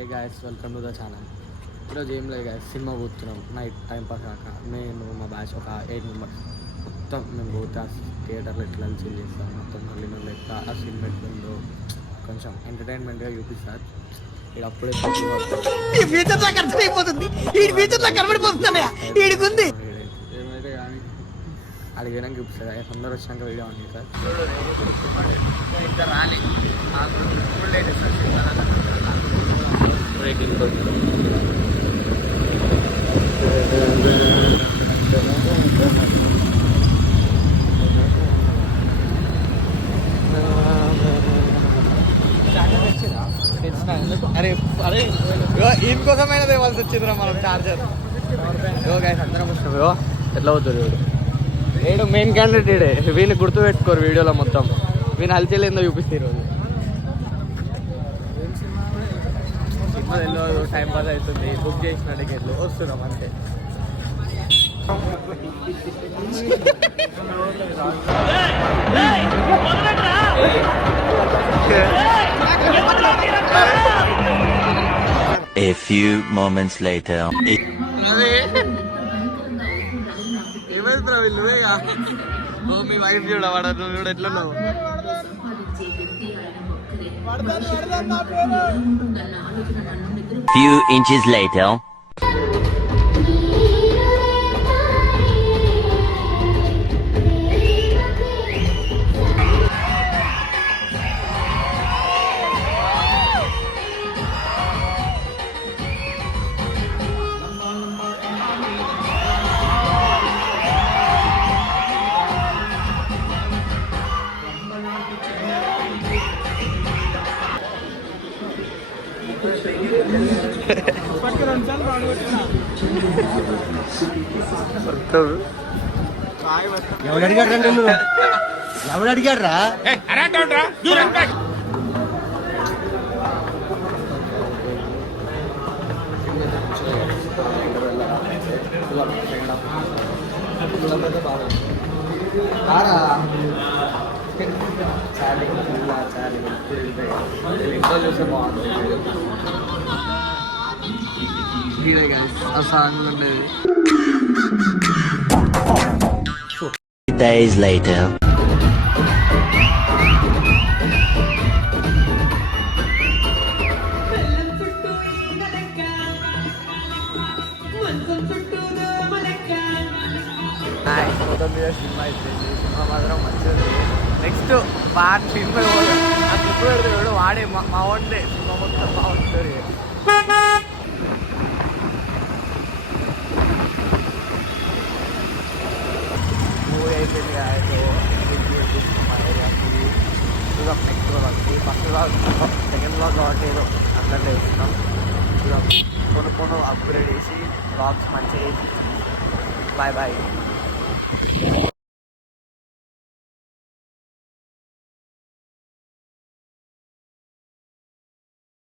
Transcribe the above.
A guys welcome to the channel. ఈరోజు ఏం లేదు గాయస్, సినిమా కూర్చున్నాం నైట్ టైం పాస్ కాక. నేను మా బ్యాచ్ ఒక 8 మెంబర్స్ మొత్తం మేము పోతే ఆ థియేటర్లో ఎట్లా చిల్ చేస్తాం, మొత్తం మళ్ళీ నువ్వు ఎట్లా ఆ సినిమా ఎట్లుందో కొంచెం ఎంటర్టైన్మెంట్గా చూపిస్తారు. ఇక్కడ అప్పుడే ఏమైతే కానీ అడిగినాక చూపిస్తారు. అందరూ వచ్చినాక వీడియో ఉంది సార్. బ్రేకింగ్ అరే అరే ఇంకోసమైనా తేవాల్సి వచ్చిందిరా మనం చార్జర్. అందరం వస్తాం ఎట్లా అవుతుంది ఏడు మెయిన్ క్యాండిడేట్ వీని గుర్తు పెట్టుకోరు వీడియోలో మొత్తం. వీని హల్చల్ ఏందో చూపిస్తే ఈరోజు సినిమా తెలియదు, టైం పాస్ అవుతుంది. బుక్ చేసిన టికెట్లు వస్తున్నాం అంతే. A few moments later. ఏమైందిరా వీళ్ళు? మీ వైఫ్ చూడ వాడ, నువ్వు చూడ ఎట్లున్నావు? Few inches later. ఎవడు అడిగాడ్రా నిన్ను? ఎవడు అడిగాడ్రా? ఇంట్లో చూస్తే బాగుంటుంది. ఆ సాంగ్ ఉండేది. Days later. సినిమా అయిపోయింది. సినిమా మాత్రం మంచిది. నెక్స్ట్ వాడి సినిమా ఆ క్లిప్ పెడతాడు వాడే మా వండే సినిమా మొత్తం బాగుంటుంది. మూవీ అయిపోయింది. నెక్స్ట్ వాళ్ళకి ఫస్ట్ బ్లాగ్ సెకండ్ బ్లాగ్ కావట్లేదు అట్లనే వేస్తున్నాం. కొన్ని అప్గ్రేడ్ చేసి బ్లాగ్స్ మంచిగా వేసి బాయ్ బాయ్.